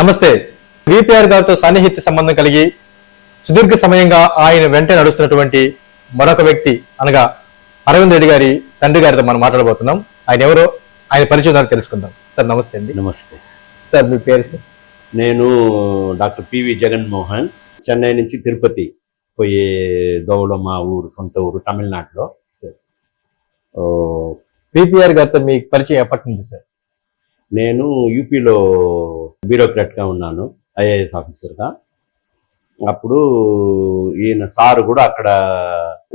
నమస్తే. విపిఆర్ గారితో సాన్నిహిత్య సంబంధం కలిగి సుదీర్ఘ సమయంగా ఆయన వెంట నడుస్తున్నటువంటి మరొక వ్యక్తి అనగా అరవింద్ రెడ్డి గారి తండ్రి గారితో మనం మాట్లాడబోతున్నాం. ఆయన ఎవరో ఆయన పరిచయం తెలుసుకుందాం. సార్ నమస్తే అండి. నమస్తే సార్, మీ పేరు సార్? నేను డాక్టర్ పివి జగన్మోహన్. చెన్నై నుంచి తిరుపతి పోయే దోవలో మా ఊరు, సొంత ఊరు తమిళనాడులో. విపిఆర్ గారితో మీకు పరిచయం ఎప్పటి నుంచి సార్? నేను యూపీలో బ్యూరోక్రాట్గా ఉన్నాను, ఐఏఎస్ ఆఫీసర్గా. అప్పుడు ఈయన సారు కూడా అక్కడ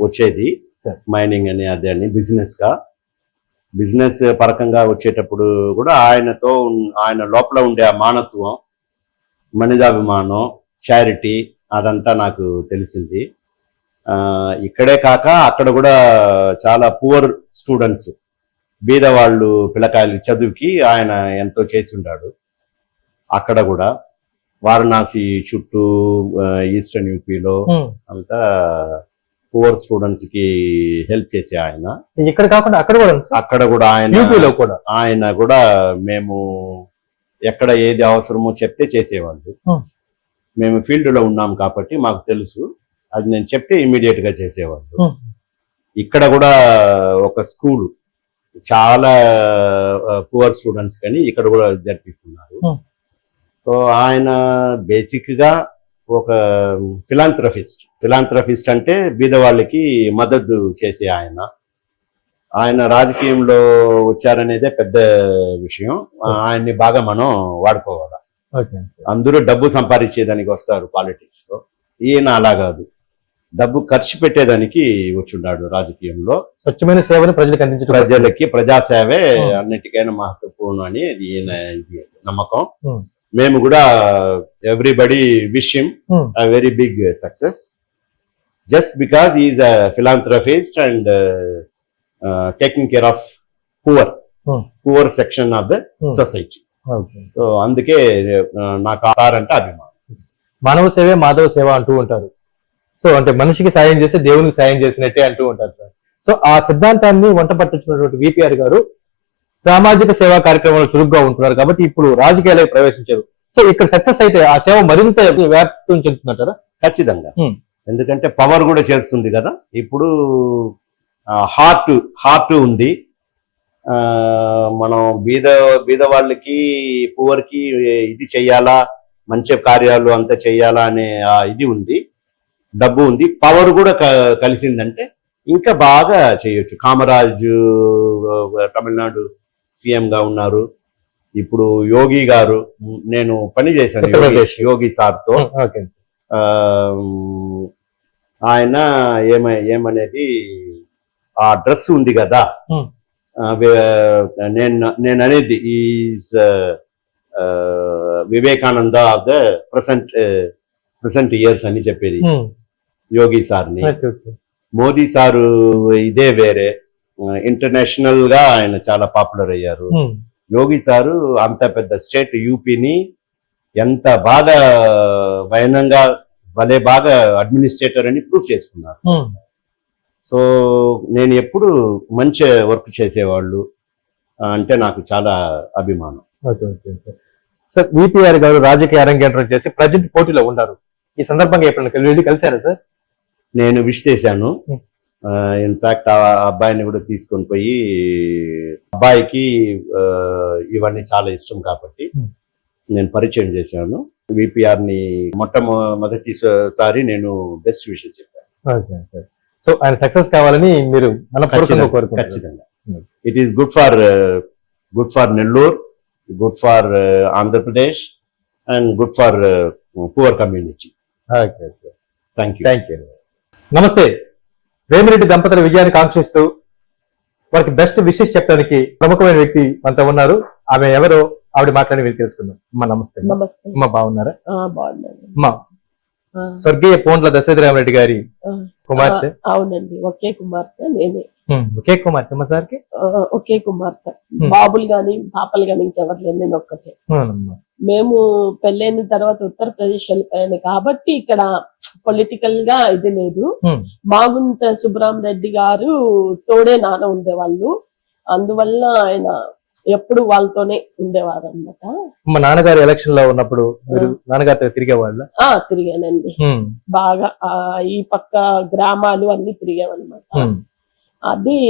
వచ్చేది, మైనింగ్ అని అదే అని బిజినెస్ పరకంగా వచ్చేటప్పుడు కూడా ఆయన లోపల ఉండే ఆ మానత్వం, మనిదాభిమానం, చారిటీ అదంతా నాకు తెలిసింది. ఇక్కడే కాక అక్కడ కూడా చాలా పువర్ స్టూడెంట్స్, బీదవాళ్ళు పిల్లకాయలు చదువుకి ఆయన ఎంతో చేసి ఉన్నాడు. అక్కడ కూడా వారణాసి చుట్టూ, ఈస్టర్న్ యూపీలో అంతా పువర్ స్టూడెంట్స్ కి హెల్ప్ చేసే ఆయన. ఇక్కడ కాకుండా అక్కడ కూడా ఆయన కూడా మేము ఎక్కడ ఏది అవసరమో చెప్తే చేసేవాళ్ళు. మేము ఫీల్డ్ లో ఉన్నాం కాబట్టి మాకు తెలుసు, అది నేను చెప్తే ఇమ్మీడియట్ గా చేసేవాళ్ళు. ఇక్కడ కూడా ఒక స్కూల్ చాలా పువర్ స్టూడెంట్స్ కానీ ఇక్కడ కూడా జరిపిస్తున్నారు. సో ఆయన బేసిక్ గా ఒక ఫిలాంథ్రఫిస్ట్ అంటే బీదవాళ్ళకి మద్దతు చేసే ఆయన రాజకీయంలో వచ్చారనేదే పెద్ద విషయం. ఆయన్ని బాగా మనం వాడుకోవాలి. అందరూ డబ్బు సంపాదించేదానికి వస్తారు పాలిటిక్స్ లో, ఈయన అలా కాదు, డబ్బు ఖర్చు పెట్టేదానికి వచ్చున్నాడు రాజకీయంలో. స్వచ్ఛమైన సేవను ప్రజలకు అందించడం, ప్రజలకి ప్రజాసేవే అన్నిటికైనా మహత్వపూర్ణం అని ఈయన నమ్మకం. మేము కూడా everybody wish him a very big success just because he is a philanthropist and taking care of poor section of the society. So అందుకే నాకు సార్ అంటే అభిమానం. మానవ సేవే మాధవ సేవ అంటూ ఉంటారు. సో అంటే మనిషికి సాయం చేస్తే దేవునికి సాయం చేసినట్టే అంటూ ఉంటారు సార్. సో ఆ సిద్ధాంతాన్ని వంట పట్టించినటువంటి విపిఆర్ గారు సామాజిక సేవా కార్యక్రమాలు చురుగ్గా ఉంటున్నారు కాబట్టి ఇప్పుడు రాజకీయాలకు ప్రవేశించారు. సో ఇక్కడ సక్సెస్ అయితే ఆ సేవ మరింత వ్యాప్తం చెందుతుంటారా? ఖచ్చితంగా, ఎందుకంటే పవర్ కూడా చేస్తుంది కదా. ఇప్పుడు హార్ట్ ఉంది. మనం బీద వాళ్ళకి, పువర్కి ఇది చెయ్యాలా, మంచి కార్యాలు అంతా చెయ్యాలా అనే ఇది ఉంది, డబ్బు ఉంది, పవర్ కూడా కలిసిందంటే ఇంకా బాగా చేయొచ్చు. కామరాజు తమిళనాడు సీఎం గా ఉన్నారు. ఇప్పుడు యోగి గారు, నేను పని చేశాను యోగి సార్తో. ఆయన ఏమనేది ఆ డ్రెస్ ఉంది కదా, నేను అనేది is Vivekananda of the present years అని చెప్పేది యోగి సార్ని. మోదీ సారు ఇదే వేరే, ఇంటర్నేషనల్ గా ఆయన చాలా పాపులర్ అయ్యారు. యోగి సారు అంత పెద్ద స్టేట్ యూపీని ఎంత బాగా వైనంగా భలే బాగా అడ్మినిస్ట్రేటర్ అని ప్రూవ్ చేసుకున్నారు. సో నేను ఎప్పుడు మంచి వర్క్ చేసేవాళ్ళు అంటే నాకు చాలా అభిమానం. సార్, విపిఆర్ గారు రాజకీయ అరంగేట్రం చేసి ప్రజెంట్ పోటీలో ఉన్నారు. ఈ సందర్భంగా ఎప్పుడైనా కలిసారా సార్? నేను విష్ చేశాను. ఇన్ఫాక్ట్ ఆ అబ్బాయిని కూడా తీసుకొని పోయి, అబ్బాయికి ఇవన్నీ చాలా ఇష్టం కాబట్టి నేను పరిచయం చేశాను. విపిఆర్ ని మొట్టమొదటిసారి నేను బెస్ట్ విషయం చెప్పాను. సో ఆయన సక్సెస్ కావాలని మీరు ఖచ్చితంగా. It is good for Nellore, good for Andhra Pradesh and good for poor community. Thank you. నమస్తే. వేమిరెడ్డి దంపతుల విజయాన్ని కాంక్షిస్తూ వారికి బెస్ట్ విషెస్ చెప్పడానికి ప్రముఖమైన వ్యక్తి మనతో ఉన్నారు. ఆమె ఎవరో ఆవిడ మాట్లాడి మీరు తెలుసుకుందాం. అమ్మా నమస్తే. అమ్మా బాగున్నారా? అమ్మా స్వర్గీయ పోండ్ల దశరథరామరెడ్డి గారి కుమార్తె? అవునండి, ఒకే కుమార్తె నేనే. ఒకే కుమార్తె అమ్మా సార్కి? ఒకే కుమార్తె, బాబులు గాని పాపలు గాని ఇంకెవరు లేదు, నేను ఒక్కటే. మేము పెళ్ళైన తర్వాత ఉత్తరప్రదేశ్ వెళ్ళిపోయాను కాబట్టి ఇక్కడ పొలిటికల్ గా ఇది లేదు. మాగుంట సుబ్బరామరెడ్డి గారు తోడే నాన్న ఉండేవాళ్ళు, అందువల్ల ఆయన ఎప్పుడు వాళ్ళతోనే ఉండేవారు అనమాట. మా నాన్నగారు ఎలక్షన్ లో ఉన్నప్పుడు మీరు నాన్నగారితో తిరిగే వాళ్ళ? తిరిగానండి బాగా. ఈ పక్క గ్రామాలు అన్ని తిరిగామన్నమాట. అది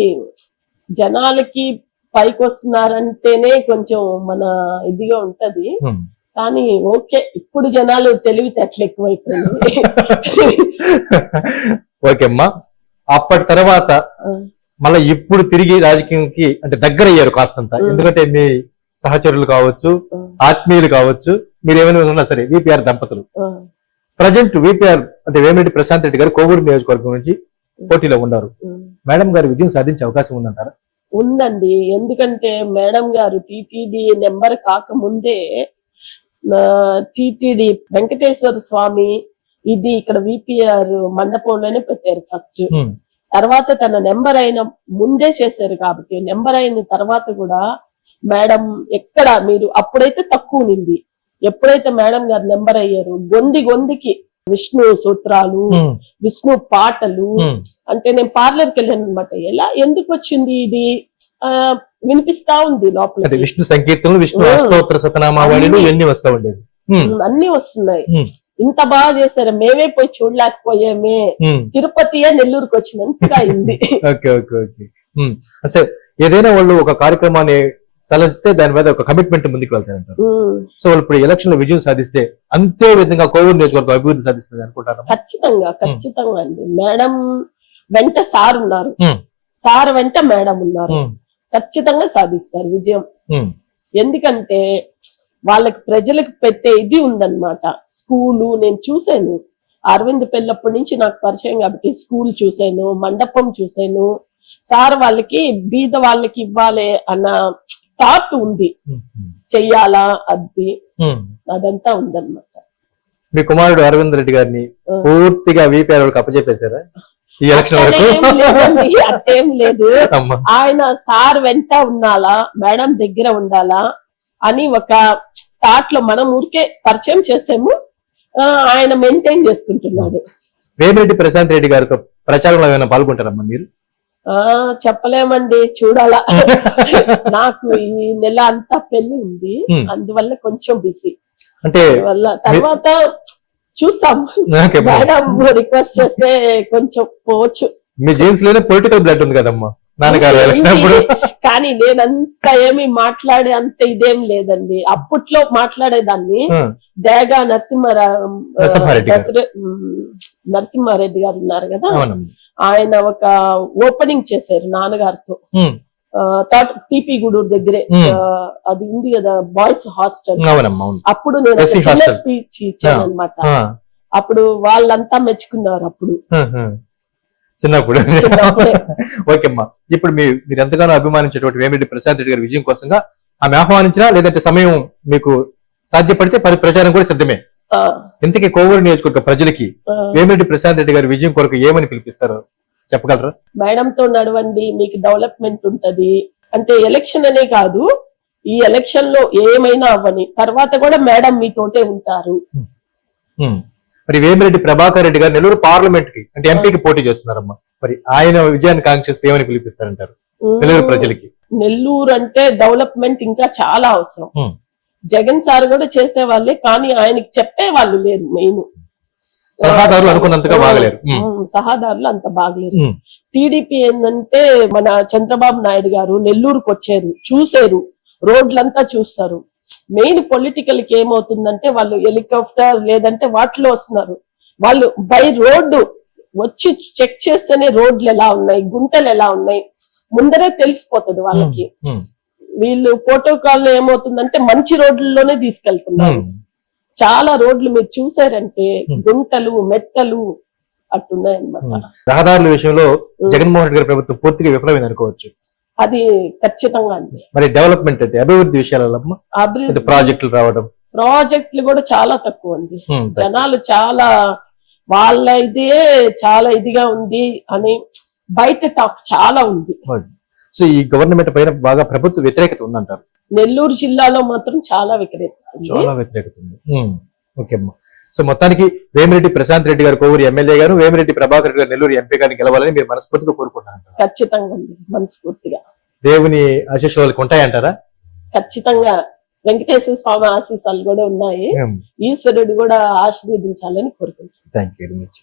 జనాలకి పైకి వస్తున్నారంటేనే కొంచెం మన ఇదిగా ఉంటది. కానీ ఓకే, ఇప్పుడు జనాలు తెలివితేటలు ఎక్కువైపోయింది. ఓకే అమ్మా, అప్పటి తర్వాత మళ్ళీ ఇప్పుడు తిరిగి రాజకీయానికి అంటే దగ్గర అయ్యారు కాస్తంత. ఎందుకంటే మీ సహచరులు కావచ్చు, ఆత్మీయులు కావచ్చు, మీరు ఏమైనా ఉన్నా సరే విపిఆర్ దంపతులు. ప్రజెంట్ విపిఆర్ అంటే వేమిరెడ్డి ప్రశాంత్ రెడ్డి గారు కోవూరు నియోజకవర్గం నుంచి పోటీలో ఉన్నారు. మేడం గారు విజయం సాధించే అవకాశం ఉందంటారా? ఉందండి. ఎందుకంటే మేడం గారు టీటీడీ నెంబర్ కాకముందే టీటీడీ వెంకటేశ్వర స్వామి ఇది ఇక్కడ విపిఆర్ మండపంలోనే పెట్టారు ఫస్ట్. తర్వాత తన నెంబర్ అయిన ముందే చేశారు కాబట్టి, నెంబర్ అయిన తర్వాత కూడా మేడం ఎక్కడ మీరు అప్పుడైతే తక్కువ నింది, ఎప్పుడైతే మేడం గారు నెంబర్ అయ్యారు గొందికి విష్ణు సూత్రాలు, విష్ణు పాటలు. అంటే నేను పార్లర్కి వెళ్ళాను అనమాట. ఎలా ఎందుకు వచ్చింది ఇది వినిపిస్తా ఉంది లోపల. విష్ణు సంకీర్తనలు, విష్ణు అష్టోత్తర శతనామావళిలు ఇవన్నీ వస్తా ఉండేది. అన్ని వస్తున్నాయి. ఇంత బాగా చేశారు, మేమే పోయి చూడలేకపోయామే. తిరుపతియే నెల్లూరుకి వచ్చినంతగా అయింది. అసలు ఏదైనా వాళ్ళు ఒక కార్యక్రమాన్ని తలస్తే దాని మీద ఒక కమిట్మెంట్ ముందుకు వెళ్తారంటారు. సో వాళ్ళు ఇప్పుడు ఎలక్షన్ లో విజయం సాధిస్తే అంతే విధంగా కోవూరు నియోజకవర్గం అభివృద్ధి సాధిస్తుంది అనుకుంటారు? ఖచ్చితంగా అండి. మేడం వెంట సార్ ఉన్నారు, సార్ వెంట మేడం ఉన్నారు. ఖచ్చితంగా సాధిస్తారు విజయం. ఎందుకంటే వాళ్ళకి ప్రజలకు పెట్టే ఇది ఉందన్నమాట. స్కూలు నేను చూసాను, అరవింద్ పెళ్ళప్పటి నుంచి నాకు పరిచయం కాబట్టి స్కూల్ చూసాను, మండపం చూసాను. సార్ వాళ్ళకి బీద వాళ్ళకి ఇవ్వాలి అన్న థాట్ ఉంది, చెయ్యాలా అది అదంతా ఉందన్నమాట. మీ కుమారుడు అరవింద్ రెడ్డి గారిని పూర్తిగా విపిఆర్ వాళ్ళకి అప్పచెప్పేశారా ఈ ఎలక్షన్ వరకు? అట్టేం లేదు. ఆయన సార్ వెంట ఉండాలా, మేడం దగ్గర ఉండాలా అని ఒక థాట్ లో మనం ఊరికే పరిచయం చేసాము, ఆయన మెయింటైన్ చేసుకుంటున్నాడు. వేమిరెడ్డి ప్రశాంత్ రెడ్డి గారితో ప్రచారంలో ఏమైనా పాల్గొంటారమ్మా మీరు? చెప్పలేమండి, చూడాలా. నాకు ఈ నెల అంతా పెళ్లి ఉంది, అందువల్ల కొంచెం బిజీ. అంటే తర్వాత చూస్తాం, మేడం రిక్వెస్ట్ చేస్తే కొంచెం పోవచ్చు. మీ జీన్స్ లోనే పొలిటికల్ బ్లడ్ ఉంది కదమ్మా నాన్నగారు. కానీ నేనంత ఏమి మాట్లాడే అంత ఇదేం లేదండి. అప్పట్లో మాట్లాడేదాన్ని. దేగా నరసింహారెడ్డి గారు ఉన్నారు కదా, ఆయన ఒక ఓపెనింగ్ చేశారు నాన్నగారితో టీపీ గూడూరు దగ్గరే. అది ఉంది కదా బాయ్స్ హాస్టల్. అప్పుడు నేను చిన్న స్పీచ్ ఇచ్చాను అనమాట. అప్పుడు వాళ్ళంతా మెచ్చుకున్నారు అప్పుడు చిన్నప్పుడు. ఓకే అమ్మా, ఇప్పుడు మీరు ఎంతగానో అభిమానించేటువంటి వేమిరెడ్డి ప్రశాంత్ రెడ్డి గారి విజయం కోసంగా ఆమె ఆహ్వానించినా లేదంటే సమయం మీకు సాధ్యపడితే ప్రచారం కూడా సిద్ధమే. ఇంతకీ కోవూరు నియోజకవర్గ ప్రజలకి వేమిరెడ్డి ప్రశాంత్ రెడ్డి గారి విజయం కొరకు ఏమని పిలిపిస్తారు చెప్పగలరా? మేడంతో నడవండి, మీకు డెవలప్మెంట్ ఉంటది అంటే. ఎలక్షన్ అనే కాదు, ఈ ఎలక్షన్ లో ఏమైనా అవ్వని తర్వాత కూడా మేడం మీతోటే ఉంటారు. మరి వేమిరెడ్డి ప్రభాకర్ రెడ్డి గారు నెల్లూరు పార్లమెంట్ కి అంటే ఎంపీకి పోటీ చేస్తున్నారమ్మా. మరి ఆయన విజయాన్ని కాంక్షిస్తే ఏమని పిలిపిస్తారంటారు నెల్లూరు ప్రజలకి? నెల్లూరు అంటే డెవలప్మెంట్ ఇంకా చాలా అవసరం. జగన్ సార్ కూడా చేసేవాళ్ళే, కానీ ఆయనకి చెప్పే వాళ్ళు లేరు. మెయిన్ సహాదారులు అనుకున్నంతగా బాగలేరు, సహాదారులు అంత బాగలేరు. టీడీపీ ఏంటంటే మన చంద్రబాబు నాయుడు గారు నెల్లూరుకు వచ్చారు, చూసారు, రోడ్లంతా చూస్తారు. మెయిన్ పొలిటికల్ కి ఏమవుతుందంటే వాళ్ళు హెలికాప్టర్ లేదంటే వాటిలో వస్తున్నారు. వాళ్ళు బై రోడ్డు వచ్చి చెక్ చేస్తేనే రోడ్లు ఎలా ఉన్నాయి, గుంటలు ఎలా ఉన్నాయి ముందరే తెలిసిపోతుంది వాళ్ళకి. వీళ్ళు ప్రోటోకాల్ లో ఏమవుతుందంటే మంచి రోడ్లలోనే తీసుకెళ్తున్నారు. చాలా రోడ్లు మీరు చూసారంటే గుంటలు మెట్టలు అట్టున్నాయి అన్నమాట. రహదారుల విషయంలో జగన్మోహన్ రెడ్డి గారి ప్రభుత్వం పూర్తిగా విఫలమైంది అనుకోవచ్చు. అది ఖచ్చితంగా అండి. మరి డెవలప్మెంట్ అంటే అభివృద్ధి విషయాలలో ప్రాజెక్టులు రావడం, ప్రాజెక్టులు కూడా చాలా తక్కువ అండి. జనాలు చాలా వాళ్ళ ఇదే చాలా ఇదిగా ఉంది అని బయట టాక్ చాలా ఉంది. సో ఈ గవర్నమెంట్ పైన బాగా ప్రభుత్వ వ్యతిరేకత ఉందంటారు. నెల్లూరు జిల్లాలో మాత్రం చాలా వ్యతిరేకత ఉంది. ఓకే అమ్మా, సో మొత్తానికి వేమిరెడ్డి ప్రశాంత్ రెడ్డి గారు కోవూరు ఎమ్మెల్యే గారు, వేమిరెడ్డి ప్రభాకర్ రెడ్డి గారు నెల్లూరు ఎంపీ గారిని గెలవాలని మీరు మనస్ఫూర్తిగా కోరుకుంటున్నారు? ఖచ్చితంగా అండి, మనస్ఫూర్తిగా. దేవుని ఆశీస్సులు వాళ్ళకి ఉంటాయంటారా? ఖచ్చితంగా వెంకటేశ్వర స్వామి ఆశీస్సాలు కూడా ఉన్నాయి. ఈశ్వరుడు కూడా ఆశీర్వదించాలని కోరుకుంటున్నాను. Thank you very much.